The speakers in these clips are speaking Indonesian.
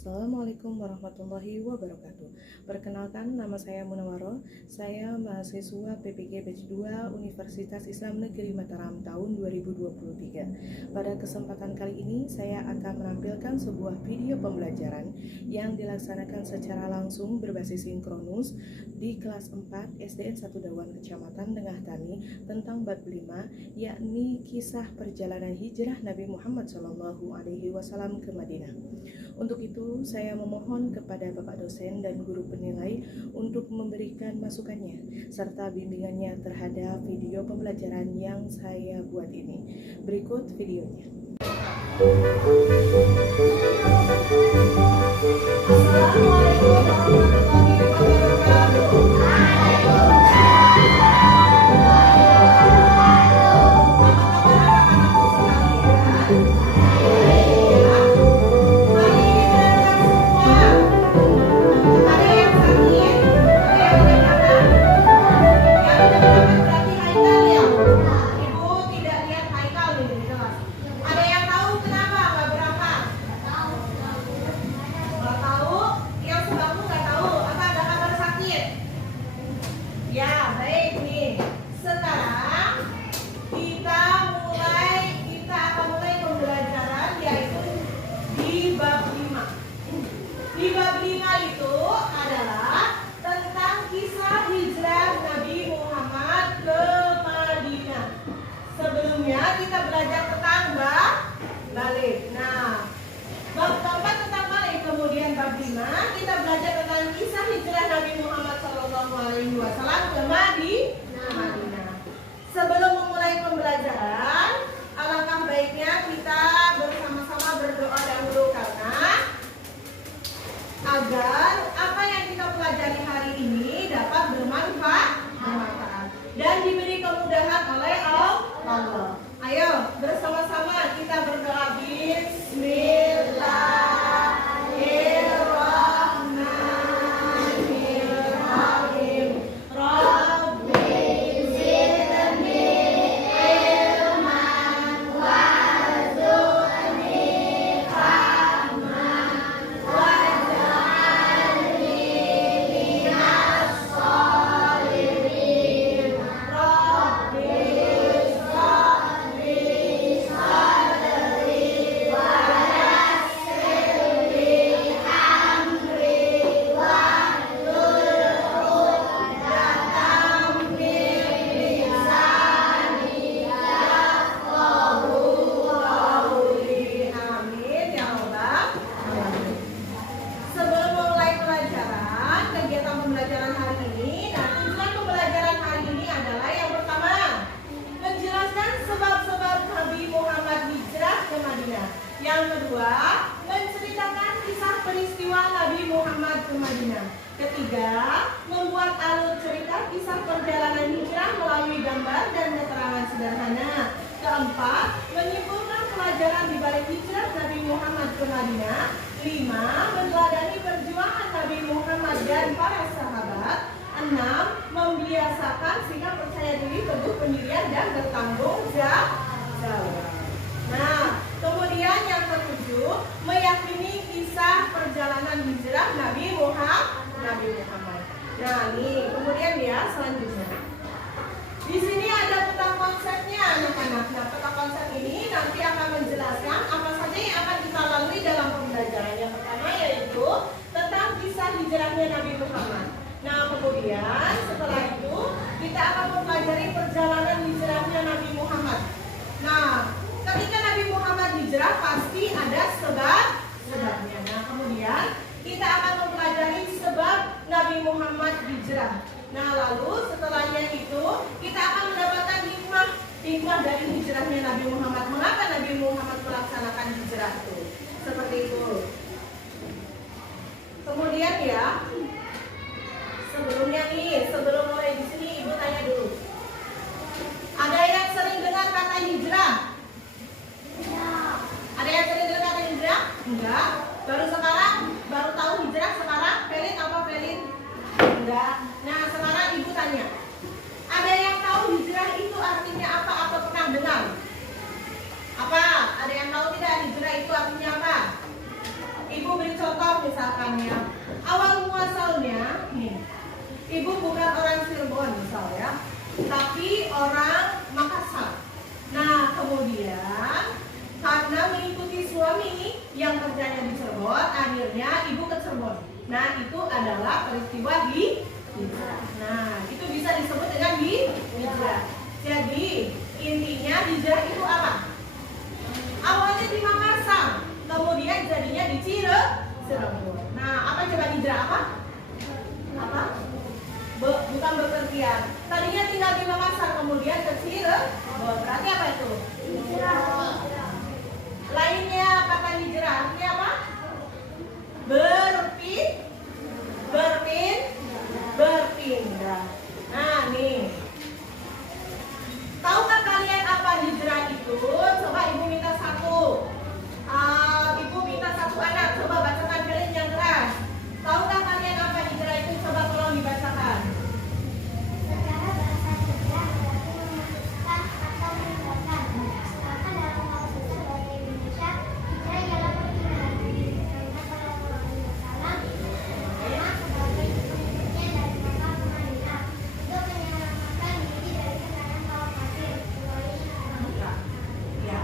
Assalamualaikum warahmatullahi wabarakatuh. Perkenalkan, nama saya Munawwaroh. Saya mahasiswa PPG Batch 2 Universitas Islam Negeri Mataram tahun 2023. Pada kesempatan kali ini, saya akan menampilkan sebuah video pembelajaran yang dilaksanakan secara langsung berbasis sinkronus di kelas 4 SDN 1 Dawan Kecamatan Tengah Tani tentang bab 5, yakni kisah perjalanan hijrah Nabi Muhammad SAW ke Madinah. Untuk itu, saya memohon kepada Bapak dosen dan guru penilai untuk memberikan masukannya serta bimbingannya terhadap video pembelajaran yang saya buat ini. Berikut videonya. Assalamualaikum warahmatullahi wabarakatuh. Ya, baik nih. Sekarang kita akan mulai pembelajaran yaitu di bab 5. Di bab 5 itu adalah tentang kisah hijrah Nabi Muhammad ke Madinah. Sebelumnya kita belajar tentang balik. Nah, bab keempat tentang balik, kemudian bab 5 kita belajar tentang kisah hijrah Nabi Muhammad SAW ke Madinah. Sebelum memulai pembelajaran, alangkah baiknya kita bersama-sama berdoa dahulu karena agar apa yang kita pelajari hari ini dapat bermanfaat dan diberi kemudahan oleh Allah. Ayo bersama-sama kita berdoa. Bismillahirrahmanirrahim. Rabbi zidni ilman warzuqni fahman waj'alni minas sholihin. Rabbi shrahli sadri wa yassirli amri wahlul 'uqdatam min lisani yafqahu qawli. Amin ya rabbal alamin. Sebelum memulai pembelajaran, kegiatan pembelajaran hari ini, tujuan pembelajaran hari ini adalah yang pertama, menjelaskan sebab-sebab Nabi Muhammad hijrah ke Madinah. Yang kedua, menceritakan kisah peristiwa Nabi Muhammad ke Madinah. Ketiga, membuat alur cerita kisah perjalanan hijrah melalui gambar dan keterangan sederhana. Keempat, menyimpulkan pelajaran di balik hijrah Nabi Muhammad ke Madinah. 5. Meneladani perjuangan Nabi Muhammad dan para sahabat. 6. Membiasakan sikap percaya diri, teguh pendirian dan bertanggung jawab. Nah, kemudian yang ketujuh, meyakini kisah perjalanan hijrah Nabi Muhammad. Nah, nih, kemudian ya selanjutnya. Di sini ada peta konsepnya, anak-anak. Nah, peta konsep ini nanti akan menjelaskan apa saja yang akan kita lalui dalam pembelajaran. Yang pertama yaitu tentang kisah hijrahnya Nabi Muhammad. Nah, kemudian setelah itu kita akan mempelajari perjalanan hijrahnya Nabi Muhammad. Nah, ketika Nabi Muhammad hijrah pasti ada sebabnya. Nah, kemudian kita akan mempelajari sebab Nabi Muhammad hijrah. Nah, lalu setelahnya itu kita akan mendapatkan hikmah dari hijrahnya Nabi Muhammad. Mengapa Nabi Muhammad melaksanakan hijrah itu? Seperti itu. Kemudian ya, sebelum mulai di sini Ibu tanya dulu. Ada yang sering dengar kata hijrah? Ada yang sering dengar kata hijrah? Enggak. Baru tahu hijrah sekarang? Pelin apa pelin? Enggak. Nah, sekarang Ibu tanya. Ada yang tahu hijrah itu artinya apa atau pernah dengar? Apa? Ada yang tahu tidak hijrah itu artinya apa? Ibu beri contoh misalkannya awal muasalnya nih, ibu bukan orang Cirebon misal ya, tapi orang Makassar. Nah kemudian karena mengikuti suami yang kerjanya di Cirebon, akhirnya ibu ke Cirebon. Nah itu adalah peristiwa hijrah. Nah itu bisa disebut dengan hijrah. Jadi intinya hijrah itu apa? Awalnya di Makassar, kemudian jadinya di Cirebon. Nah apa coba hijrah apa? Apa? Bukan bepergian. Tadinya tinggal di Makassar, kemudian ke Cirebon. Berarti apa itu? Hijrah. Lainnya kata hijrah artinya apa? Berpindah. Nah nih, tahukah kalian apa hijrah itu? Coba ibu minta satu. Ibu minta satu anak. Coba bacakan kalian yang keras. Tahukah kalian apa hijrah itu? Coba tolong dibacakan. Secara bahasa hijrah berarti memutuskan atau meninggalkan. Sedangkan dalam bahasa bahasa Indonesia, hijrah ialah perpindahan diri. Karena Rasulullah SAW pertama sebagai pengikutnya dari Mekah ke Madinah untuk menyelamatkan diri dari tekanan kaum kafir. Ya.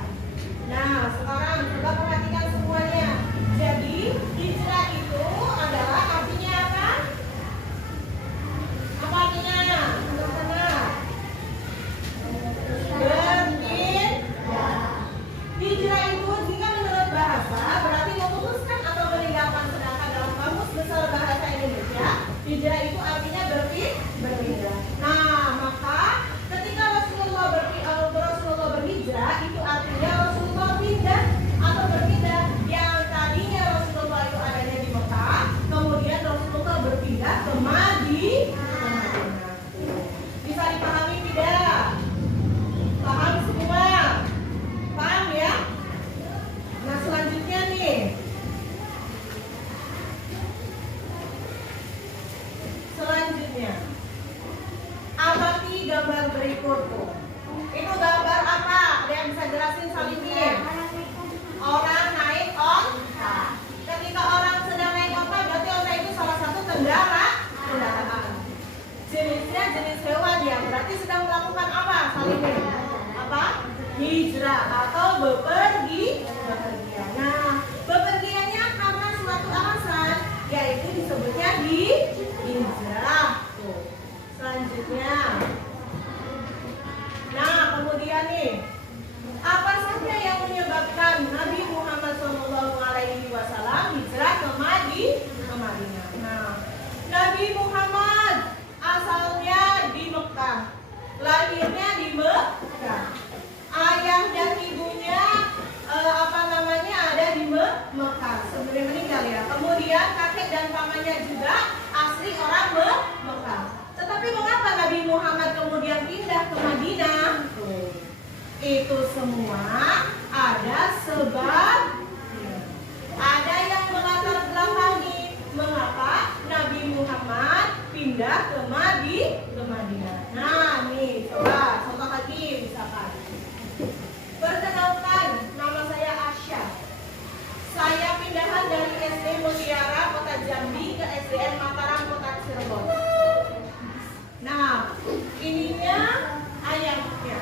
Nah, sekarang coba perhatikan semuanya. Jadi, hijrah itu adalah artinya apa? Apa artinya? Benar. Berpindah. Hijrah itu jika menurut bahasa berarti memutuskan atau meninggalkan, sedangkan dalam kamus besar bahasa Indonesia, hijrah itu artinya berpindah. Nah, maka ketika Rasulullah berhijrah itu artinya Rasulullah pindah atau berpindah. Yang tadinya Rasulullah itu adanya di Mekah, kemudian Rasulullah berpindah ke Madinah. Bisa dipahami tidak? Paham semua? Paham ya? Nah selanjutnya nih, amati gambar berikut tuh. Itu gambar apa? Ada yang bisa jelasin Salimin? Orang naik onta. Ketika orang sedang naik onta, berarti onta itu salah satu kendaraan. Jenisnya jenis hewan ya. Berarti sedang melakukan apa Salimin? Apa? Hijrah atau bepergian. Nah, bepergiannya karena suatu alasan, yaitu disebutnya hijrah. Tuh. Selanjutnya. Nah, kemudian nih, apa saja yang menyebabkan Nabi Muhammad SAW hijrah ke Madinah? Nah, Nabi Muhammad asalnya di Mekah, lahirnya di Mekah. Ayah dan ibunya ada di Mekah sebelum meninggal ya. Kemudian kakek dan pamannya juga asli orang Mekah. Tetapi mengapa Nabi Muhammad kemudian pindah ke Madinah? Itu semua ada sebab. Ada yang melatar belakangi mengapa Nabi Muhammad pindah ke Madinah. Nah, nih coba contoh lagi misalkan. Perkenalkan, nama saya Asya. Saya pindahan dari SD Mutiara Kota Jambi ke SDN Mataram Kota Cirebon. Nah, ininya ayahnya.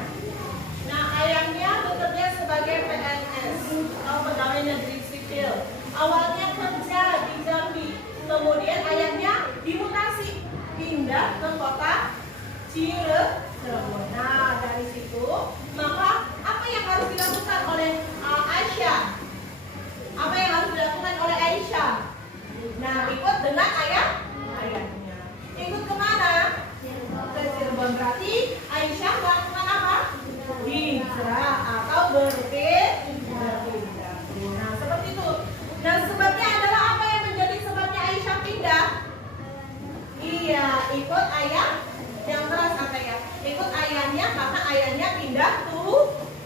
Nah, ayahnya bekerja sebagai PNS atau pegawai negeri sipil. Awalnya kerja di Jambi, kemudian ayahnya dimutasi pindah ke kota Cirebon. Nah, dari situ maka apa yang harus dilakukan oleh Aisyah? Apa yang harus dilakukan oleh Aisyah? Nah, ikut dengan ayahnya. Ikut kemana? Ke Cirebon. Berarti Aisyah melakukan apa? Hijrah atau berpindah. Nah, seperti itu. Dan sebabnya adalah apa yang menjadi sebabnya Aisyah pindah? Iya, ikut ayah. Yang keras kata ya, ikut ayahnya karena ayahnya pindah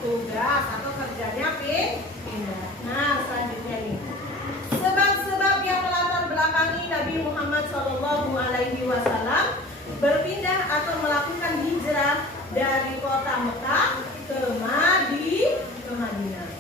tugas atau kerjanya pindah. Nah, selanjutnya nih, sebab-sebab yang melatar belakangi Nabi Muhammad SAW berpindah atau melakukan hijrah dari kota Mekah ke Madinah.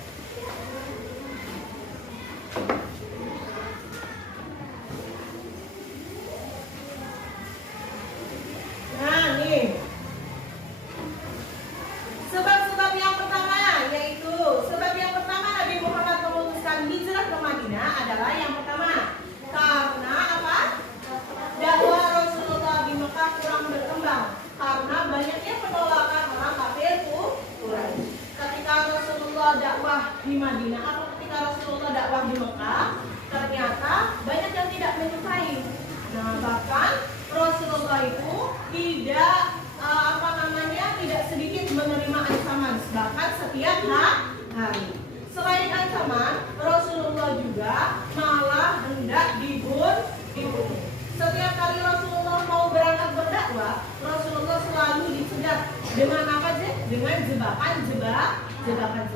jebakan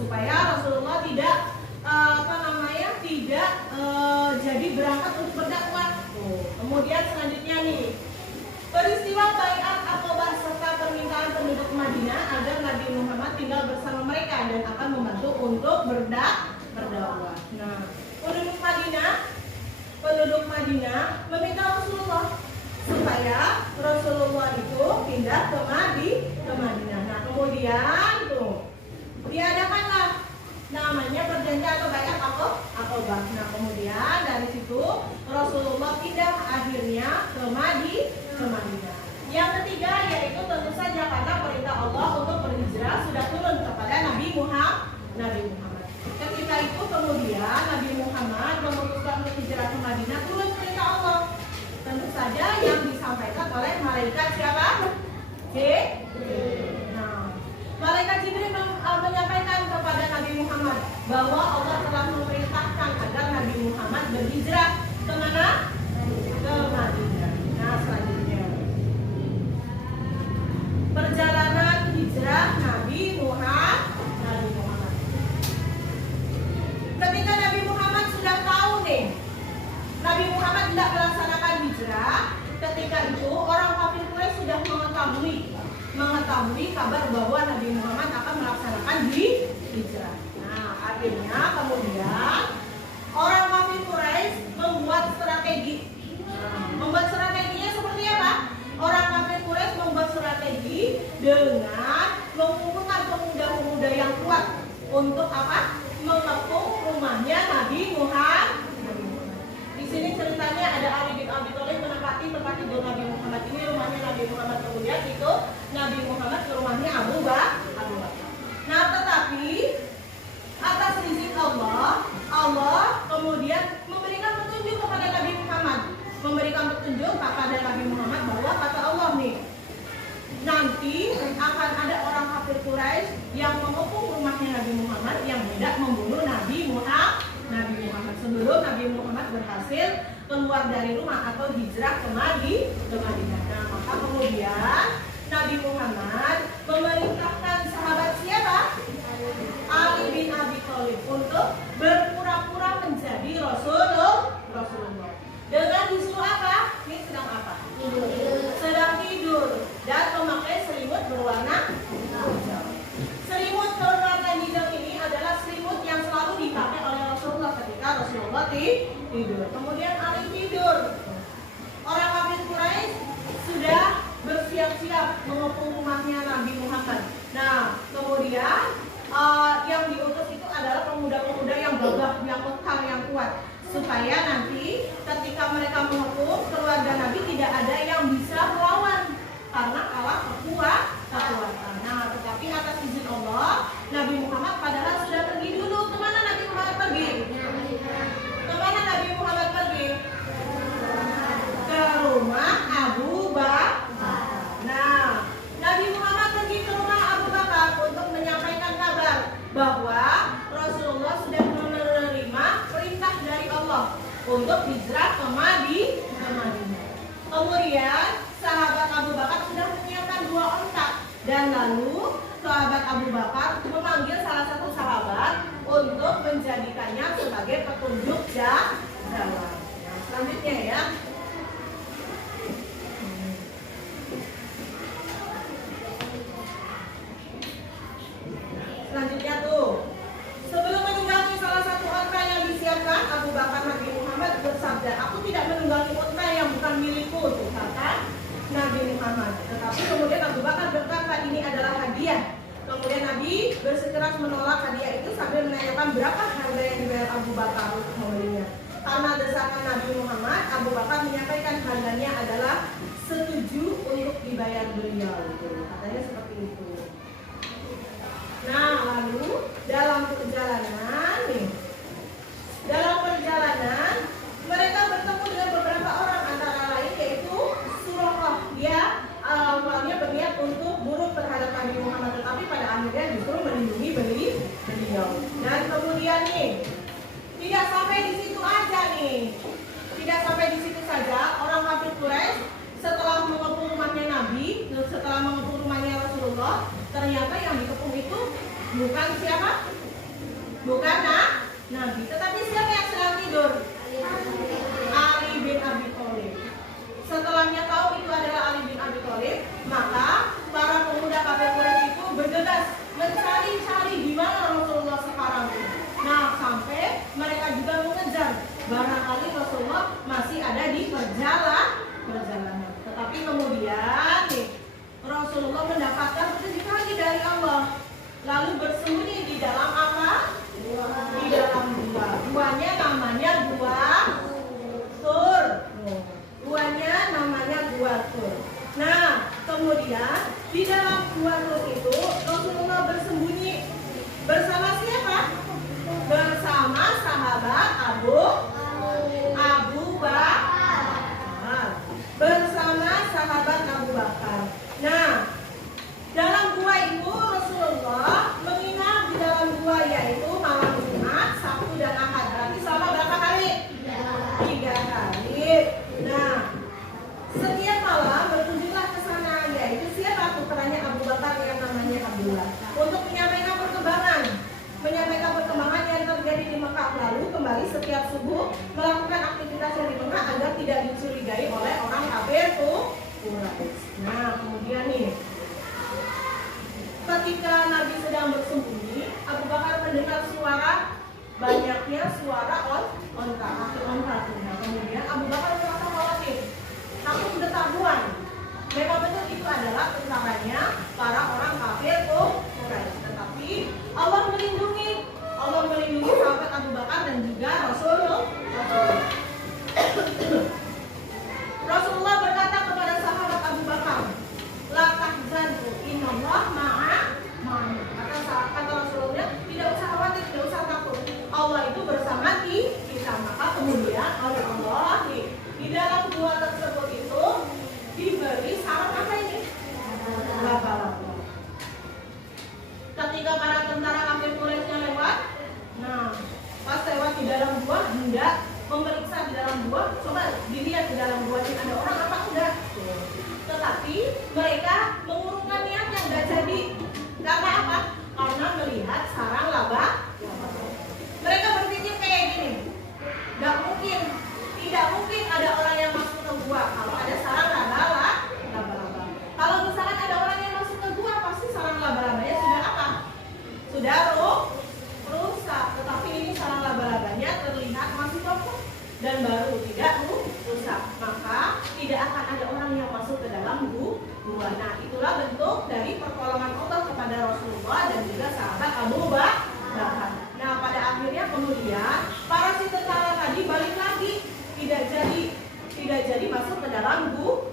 supaya Rasulullah tidak jadi berangkat untuk berdakwah. Kemudian selanjutnya nih, peristiwa baiat Aqabah serta permintaan penduduk Madinah agar Nabi Muhammad tinggal bersama mereka dan akan membantu untuk berdakwah. Nah, penduduk Madinah meminta Rasulullah supaya Rasulullah itu pindah ke Madinah. Nah, kemudian tuh diadakanlah namanya perjanjian atau baiat Aqabah. Nah, kemudian dari situ Rasulullah pindah akhirnya ke Madinah. Yang ketiga yaitu tentu saja karena perintah Allah untuk berhijrah sudah turun kepada Nabi Muhammad. Ketika itu kemudian Nabi Muhammad memutuskan untuk hijrah ke Madinah, turun perintah Allah. Tentu saja yang disampaikan oleh malaikat siapa? Nah, malaikat Jibril menyampaikan kepada Nabi Muhammad bahwa Allah telah memerintahkan agar Nabi Muhammad berhijrah ke mana? Ke Madinah. Nah, selanjutnya perjalanan hijrah Nabi Muhammad. Ketika Nabi Muhammad sudah tahu nih, Nabi Muhammad tidak melaksanakan hijrah. Ketika itu orang kafir Quraisy sudah mengetahui kabar bahwa Nabi Muhammad akan melaksanakan hijrah. Nah, akhirnya kemudian orang kafir Quraisy membuat strategi. Membuat strateginya seperti apa? Orang kafir Quraisy membuat strategi dengan mengumpulkan pemuda-pemuda yang kuat untuk apa? Mengepung rumahnya Nabi Muhammad. Di sini ceritanya ada Ali bin Abi Thalib menempati tempat tidur Nabi Muhammad. Ini rumahnya Nabi Muhammad, kemudian itu Nabi Muhammad ke rumahnya Abu Bakar. Nah, tetapi atas izin Allah kemudian memberikan petunjuk kepada Nabi Muhammad, bahwa kata Allah nih, nanti akan ada orang kafir Quraisy yang mengepung rumahnya Nabi Muhammad yang hendak membunuh Nabi Muhammad sebelum Nabi Muhammad berhasil keluar dari rumah atau hijrah ke Madinah. Nah, maka kemudian Nabi Muhammad memerintahkan sahabat siapa? Ali bin Abi Thalib untuk berpura-pura menjadi Rasulullah. Dengan disuruh apa? Ini sedang apa? Sedang tidur dan memakai selimut berwarna hijau. Selimut berwarna hijau ini adalah selimut yang selalu dipakai oleh Rasulullah ketika Rasulullah tidur. Kemudian Ali tidur. Orang kafir Quraisy sudah bersiap-siap mengepung rumahnya Nabi Muhammad. Nah, kemudian yang diutus itu adalah pemuda-pemuda yang gagah, yang kekar, yang kuat, supaya nanti ketika mereka mengepung keluarga Nabi tidak ada yang bisa melawan karena kalah kekuatan. Nah, tetapi atas izin Allah, Nabi Muhammad padahal sudah pergi dulu. Kemana Nabi Muhammad pergi? Ke rumah Abu Bakar. Nah, Nabi Muhammad pergi ke rumah Abu Bakar untuk menyampaikan kabar bahwa Rasulullah sudah menerima perintah dari Allah untuk hijrah ke Madinah. Kemudian sahabat Abu Bakar sudah menyiapkan 2 onta dan lalu sahabat Abu Bakar memanggil salah satu sahabat untuk menjadikannya sebagai petunjuk jalan. Nah, selanjutnya ya. Selanjutnya tuh, sebelum menunggangi salah satu onta yang disiapkan, Abu Bakar Nabi Muhammad bersabda, "Aku tidak menunggangi onta yang bukan milikku," tuh kata Nabi Muhammad. Tetapi kemudian Abu Bakar berkata, "Ini adalah hadiah." Kemudian Nabi bersikeras menolak hadiah itu sambil menanyakan berapa harga yang dibayar Abu Bakar untuk membelinya. Karena desakan Nabi Muhammad, Abu Bakar menyampaikan harganya adalah setuju untuk dibayar beliau. Katanya seperti itu. Nah, lalu dalam perjalanan mereka bertemu dengan beberapa orang, antara lain yaitu Suraqah. Dia awalnya berniat untuk buruk terhadap Nabi Muhammad, tetapi pada akhirnya justru melindungi beliau. Dan kemudian tidak sampai di situ saja, orang kafir Quraisy setelah mengepung rumahnya Nabi, setelah mengepung rumahnya Rasulullah, Ternyata yang dikepung itu bukan siapa? Bukan Nabi, tetapi siapa yang sedang tidur? Ali bin Abi Thalib. Setelahnya tahu itu adalah Ali bin Abi Thalib, maka para pemuda kafir Quraisy itu bergegas mencari-cari di mana Rasulullah sekarang. Nah, sampai mereka juga mengejar. Barangkali Rasulullah masih ada di perjalanan. Tetapi kemudian nih, Rasulullah mendapatkan petunjuk lagi dari Allah. Lalu bersembunyi di dalam apa? Di dalam gua. Guanya namanya Gua Tur. Guanya namanya Gua Tur. Nah, kemudian di dalam Gua Tur itu Rasulullah bersembunyi bersama siapa? Bersama sahabat Abu Bakar. Bersama sahabat Abu Bakar. Nah, dalam gua itu Rasulullah menginap di dalam gua, yaitu malam Jumat, Sabtu dan Ahad. Berarti selama berapa kali? 3 kali. Nah, setiap malam berkunjunglah ke sana, yaitu siapa? Putranya Abu Bakar yang namanya Abdullah, untuk menyampaikan perkembangan yang terjadi di Mekah. Lalu kembali setiap subuh melakukan aktivitasnya di Mekah agar tidak dicurigai oleh orang kafir Quraisy. Nah, kemudian nih, ketika Nabi sedang bersembunyi, Abu Bakar mendengar banyaknya suara onta. Nah, kemudian Abu Bakar merasa khawatir, takut ketahuan. Memang betul itu adalah tentaranya para orang kafir Quraisy. Tetapi Allah melindungi sahabat Abu Bakar dan juga Rasulullah. Rasulullah berkata kepada sahabat Abu Bakar, la tahzantu innallah ma'ana. Kata Rasulullah, tidak usah khawatir, tidak usah takut. Allah itu bersama kita. Maka kemudian oleh Allah di dalam gua tersebut itu diberi sarang apa ini? Laba-laba. Ketika para tentara kafir Quraisy lewat, nah, pas lewat di dalam gua, hendak memeriksa di dalam gua, coba dilihat di dalam gua ini ada orang apa enggak. Tetapi mereka mengurungkan niatnya, enggak jadi. Karena apa? Karena melihat sarang laba. Mereka berpikir kayak gini, tidak mungkin ada orang yang masuk ke gua kalau ada sarang laba-laba. Kalau misalkan ada orang yang masuk ke gua, pasti sarang laba-labanya sudah apa? Sudah rusak. Tetapi ini sarang laba-labanya terlihat masih kokoh dan baru, tidak rusak. Maka tidak akan ada orang yang masuk ke dalam gua. Nah, itulah bentuk dari pertolongan Allah kepada Rasulullah dan juga sahabat Abu Bakar. Nah, pada akhirnya kemudian para si tentara tadi balik lagi, tidak jadi masuk ke dalam gua.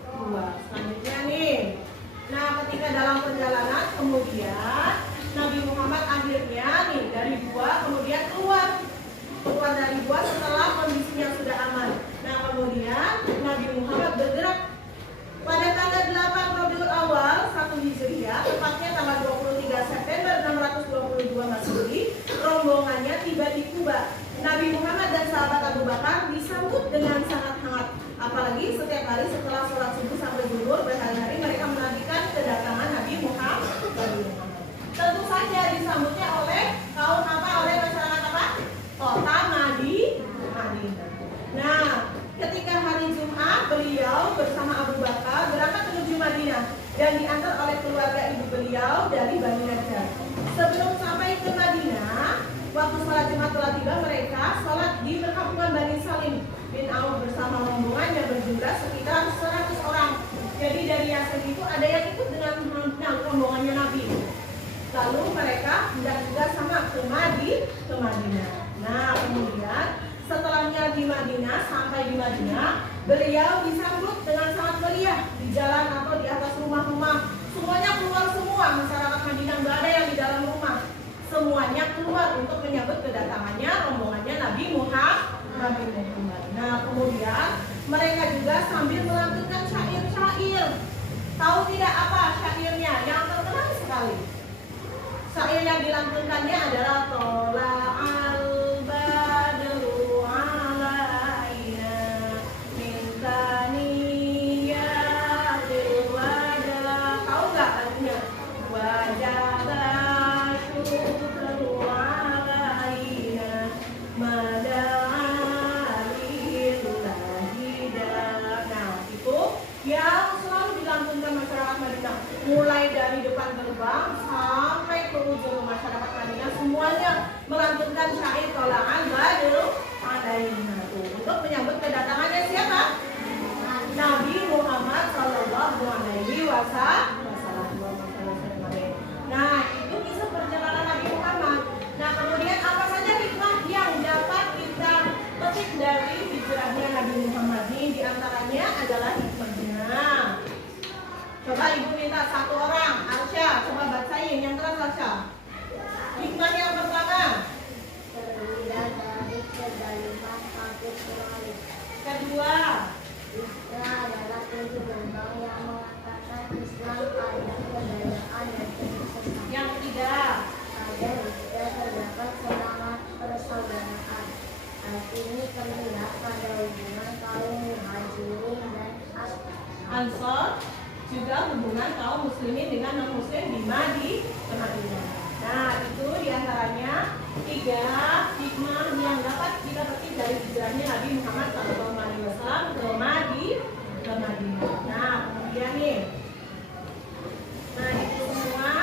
Selanjutnya nih, nah, ketika dalam perjalanan kemudian Nabi Muhammad akhirnya nih dari gua kemudian keluar dari gua setelah kondisinya sudah aman. Nah, kemudian Nabi Muhammad bergerak pada tanggal 8 Rabiul Awal 1 Hijriah, tepatnya tanggal 23 September 622 Masehi. Rombongannya tiba di Kuba. Nabi Muhammad dan sahabat Abu Bakar disambut dengan sangat hangat. Apalagi setiap hari setelah sholat subuh sampai zuhur, berhari-hari mereka menantikan kedatangan Nabi Muhammad. Tentu saja disambutnya oleh kaum apa? Oleh masyarakat apa? Kota Madinah. Nah, ketika hari Jumat, beliau bersama Abu Bakar berangkat menuju Madinah dan diantar oleh keluarga ibu beliau dari Bani Najjar. Sebelum sampai ke Madinah, waktu sholat Jumat telah tiba, mereka sholat di perkampungan Bani Salim bin Auf bersama rombongan yang berjumlah sekitar 100 orang. Jadi dari Yasin itu ada yang ikut dengan rombongannya Nabi. Lalu mereka hendak juga sama ke Madinah. Nah, kemudian setelahnya di Madinah, sampai di Madinah, beliau disambut dengan sangat meriah di jalan atau di atas rumah-rumah. Semuanya keluar semua, masyarakat Madinah, nggak ada yang di dalam rumah. Semuanya keluar untuk menyambut kedatangannya rombongannya Nabi Muhammad. Nah, kemudian mereka juga sambil melantunkan syair-syair. Tahu tidak apa syairnya yang terkenal sekali? Syair yang dilantunkannya adalah Tola'al badru alaina min thaniyatil wada. Tahu nggak lagunya? Wajah mulai dari depan gerbang sampai ke ujung masyarakat Madinah, semuanya melantunkan syair tola'an badru alaina untuk menyambut kedatangannya siapa? Nabi Muhammad Sallallahu Alaihi Wasallam. Nah, itu kisah perjalanan Nabi Muhammad. Nah, kemudian apa saja hikmah yang dapat kita petik dari hijrahnya Nabi Muhammad ini? Di antaranya adalah hikmahnya. Coba ibu minta satu orang, Arsya, coba bacain yang keras Arsya. Hikmah yang pertama. Terhindar dari kezaliman kafir Quraisy. Kedua. Islam adalah pintu gerbang yang mengantarkan Islam pada kejayaan dan kesuksesan. Yang ketiga. Pada hijrah terdapat semangat persaudaraan. Hal ini terlihat pada hubungan kaum muhajirin dan Ansor, juga hubungan kaum muslimin dengan non muslim di Madinah. Nah, itu diantaranya 3 hikmah yang dapat kita petik dari hijrahnya Nabi Muhammad SAW ke Madinah. Nah, kemudian nih, nah itu semua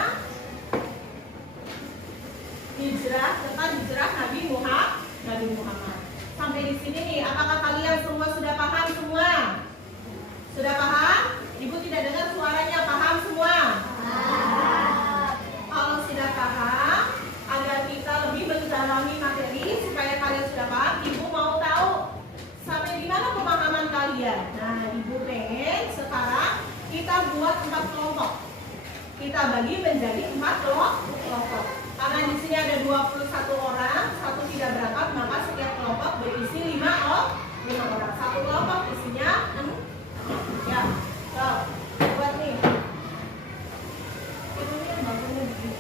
hijrah tentang hijrah Nabi Muhammad. Sampai di sini nih, apakah kalian semua sudah paham semua? Sudah paham? Ibu tidak dengar suaranya, paham semua? Kalau sudah paham, agar kita lebih mendalami materi supaya kalian sudah paham, ibu mau tahu sampai di mana pemahaman kalian. Nah, ibu pengen sekarang kita buat 4 kelompok. Kita bagi menjadi 4 kelompok. Karena di sini ada 21 orang, satu tidak berangkat, maka setiap kelompok berisi 5 orang. Satu kelompok isinya 6. Ya, so, buat nih. Ini yang bangunnya begini.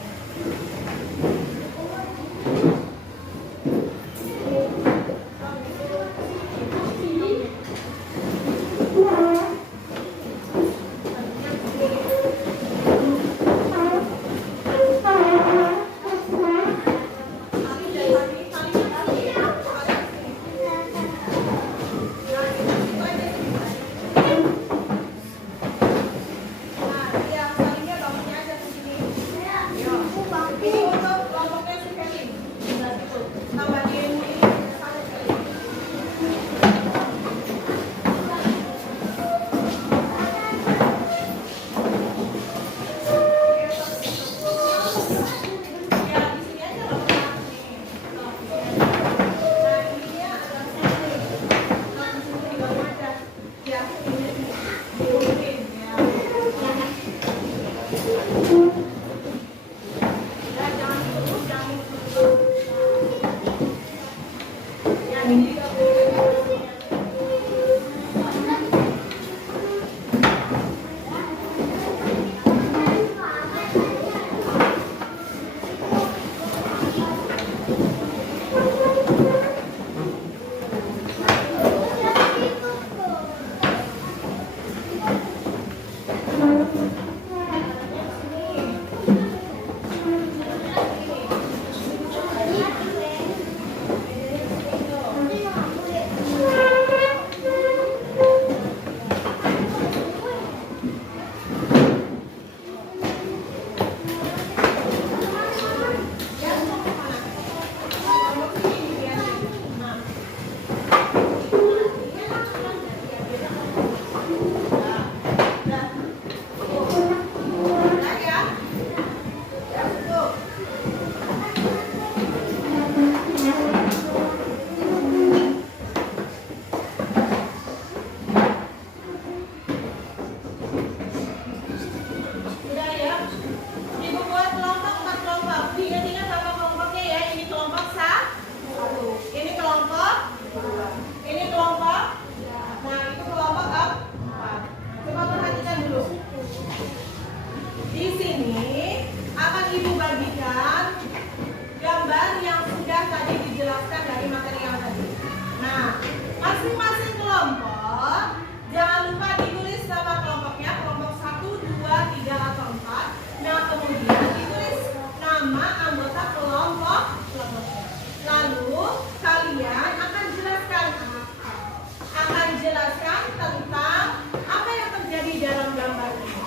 jelaskan tentang apa yang terjadi dalam gambar ini.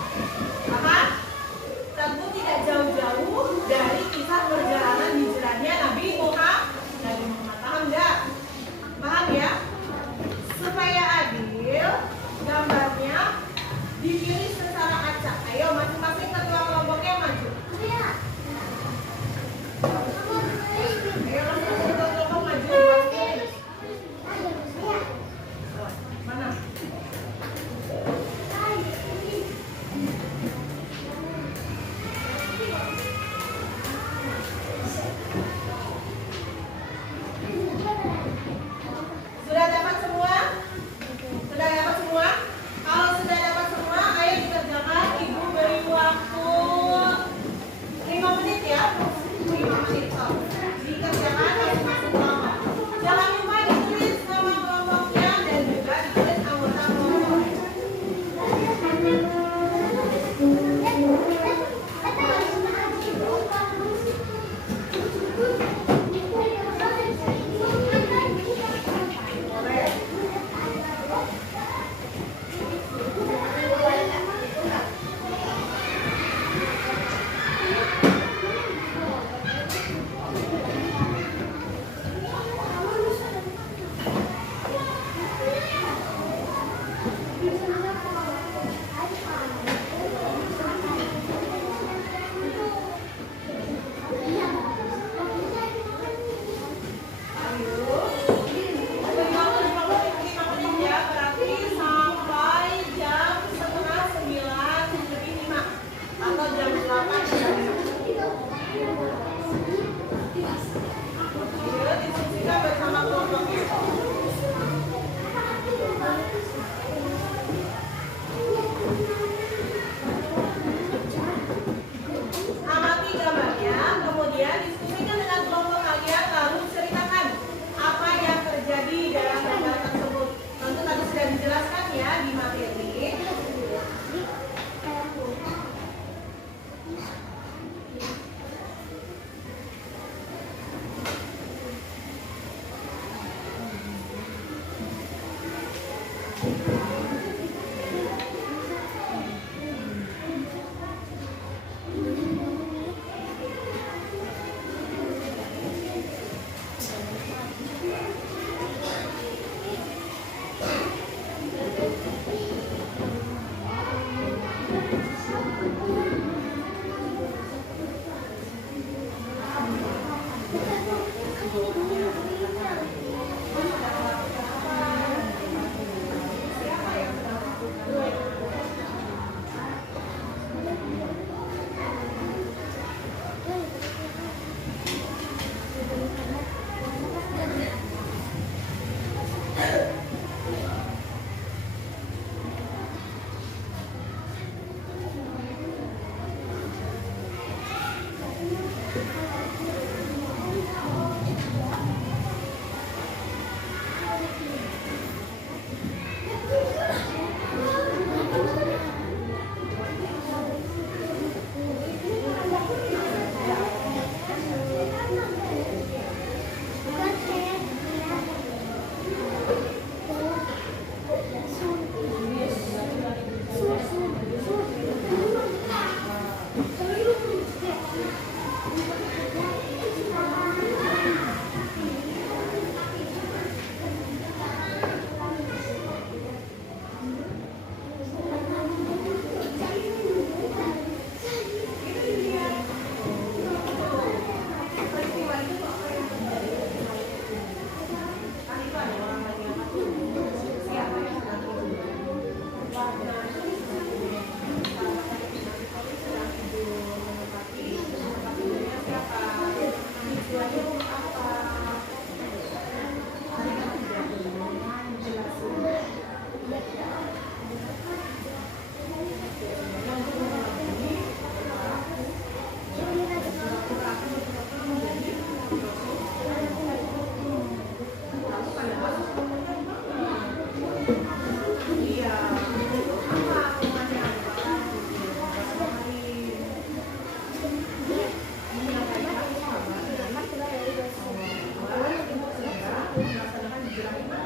Paham? Iya. Apa rumahnya apa? Ngapain? Ngapain kamu sama? Baru ibu sedang melaksanakan hijrah iman.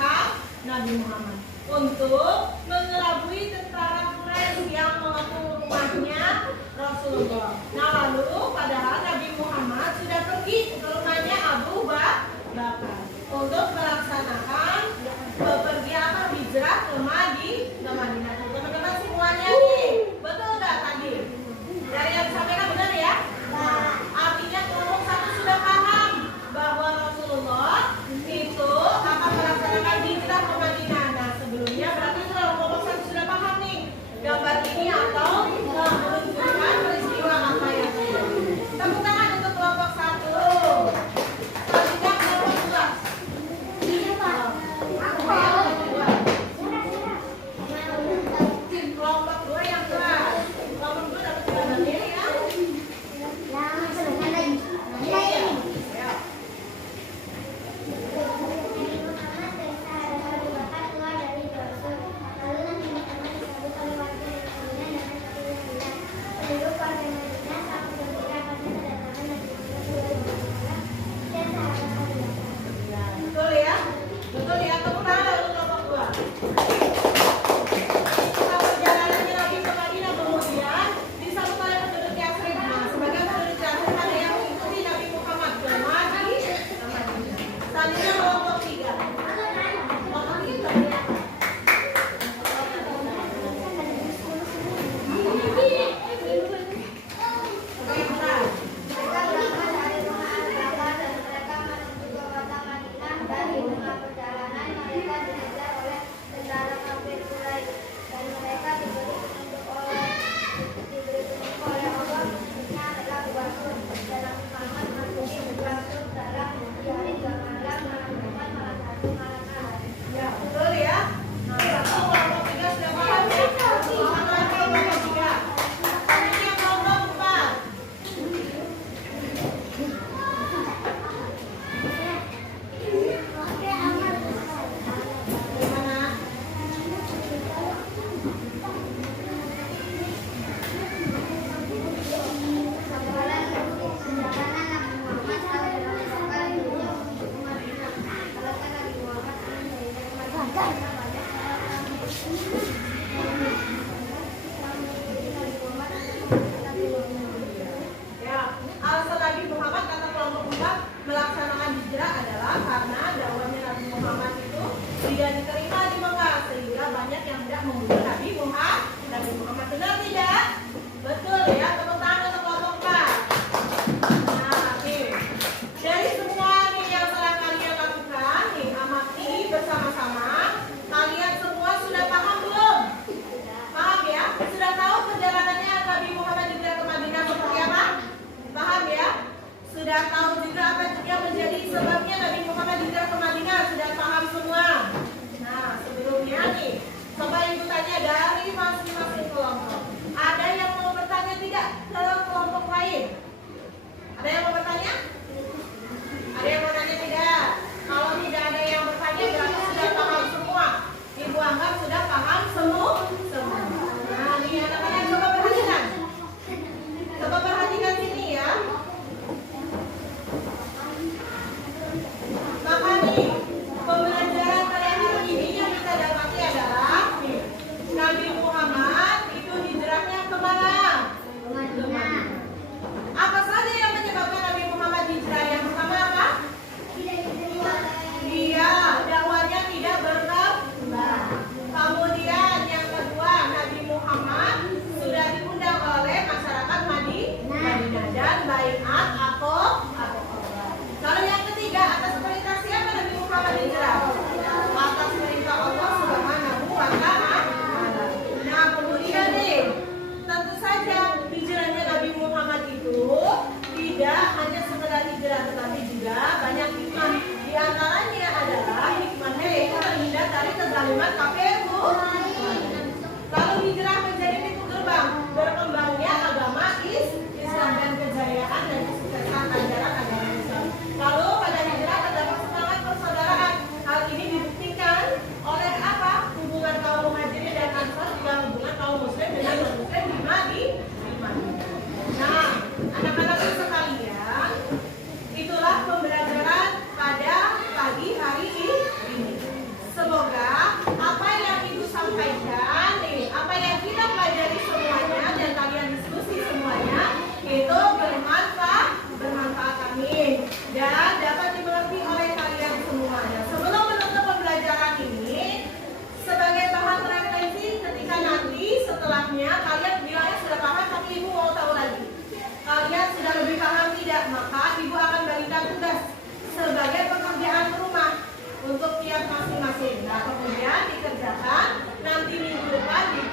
Nabi Muhammad untuk mengelabui tentara Quraisy yang mengepung rumahnya Rasulullah. Nah, lalu padahal Nabi Muhammad sudah pergi ke rumahnya Abu Bakar untuk melaksanakan bepergian atau hijrah ke Madinah. Teman-teman semuanya nih, betul nggak tadi? Dari yang disampaikan benar ya? Nah, artinya kelompok satu sudah paham bahwa Rasulullah itu akan melaksanakan hijrah ke Madinah. Nah, sebelumnya berarti kelompok satu sudah paham nih gambar ini atau menunjukkan peristiwa apa yang terjadi. Tepuk tangan untuk kelompok satu. Selanjutnya kelompok dua. Kelompok dua yang keras. Kelompok dua dapat gambarnya ya. Iya. Ya. Betul ya? Betul ya? Tepuk tangan untuk kelompok dua. Setelah perjalanannya Nabi ke Madinah, kemudian disambut oleh penduduk Yathrib. Nah, sebagai penduduk Yathrib ada yang mengikuti Nabi Muhammad ke Madinah. Selanjutnya kelompok tiga. Kelompok tiga. Baiklah. Ya, betul ya. Nah, satu kelompok tiga sudah paham ya? Paham kelompok tiga. Selanjutnya kelompok empat. Gimana? Ya, alasan Nabi Muhammad kata kelompok empat melaksanakan hijrah adalah karena dakwahnya Nabi Muhammad itu tidak diterima di Mekah sehingga banyak yang tidak membunuh Nabi Muhammad. Benar tidak? Betul ya. Tepuk tangan untuk kelompok empat. Nah, nih dari semua nih yang telah kalian lakukan nih, amati bersama-sama. Kalian semua sudah paham belum? Paham ya? Sudah tahu perjalanannya Nabi Muhammad hijrah ke Madinah seperti apa? Paham ya? Sudah tahu juga apa yang menjadi sebabnya Nabi Muhammad hijrah ke Madinah? Sudah paham semua? Nah, sebelumnya nih, coba ibu tanya dari masing-masing kelompok. Ada yang mau bertanya tidak ke kelompok lain? Ada yang mau bertanya? Ada yang mau tanya tidak? Kalau tidak ada yang bertanya berarti sudah paham semua. Ibu anggap sudah paham semua. Nah, nih anak-anak coba perhatikan. Coba perhatikan sini ya. Maka nih, pembelajaran pada hari ini yang kita dapati adalah nih, Nabi Muhammad itu hijrahnya kemana? Ke Madinah. Apa saja yang menyebabkan Nabi Muhammad hijrah? Yang pertama apa? Dia dakwahnya tidak berkembang. Kemudian yang kedua, Nabi Muhammad sudah diundang oleh masyarakat Madinah dan baiat atau Lalu yang ketiga, atas perintah siapa Nabi Muhammad hijrah? Atas perintah Allah Subhanahu wa Ta'ala. Nah, kemudian nih, tentu saja hijrahnya Nabi Muhammad itu tidak hanya sekedar hijrah, tetapi juga banyak hikmah. Di antaranya adalah hikmahnya yaitu terhindar dari kezaliman kafir. Lalu hijrah menjadi pintu gerbang berkembangnya agama Islam dan kejayaan dan kesuksesan ajaran agama Islam. Lalu pada hijrah terdapat semangat persaudaraan. Hal ini dibuktikan oleh apa? Hubungan kaum muhajirin dan ansar juga hubungan kaum muslim dengan non-muslim di Madinah. Nah, anak-anak sekalian, itulah pembelajaran pada pagi hari ini. masing-masing. Nah, kemudian dikerjakan nanti minggu depan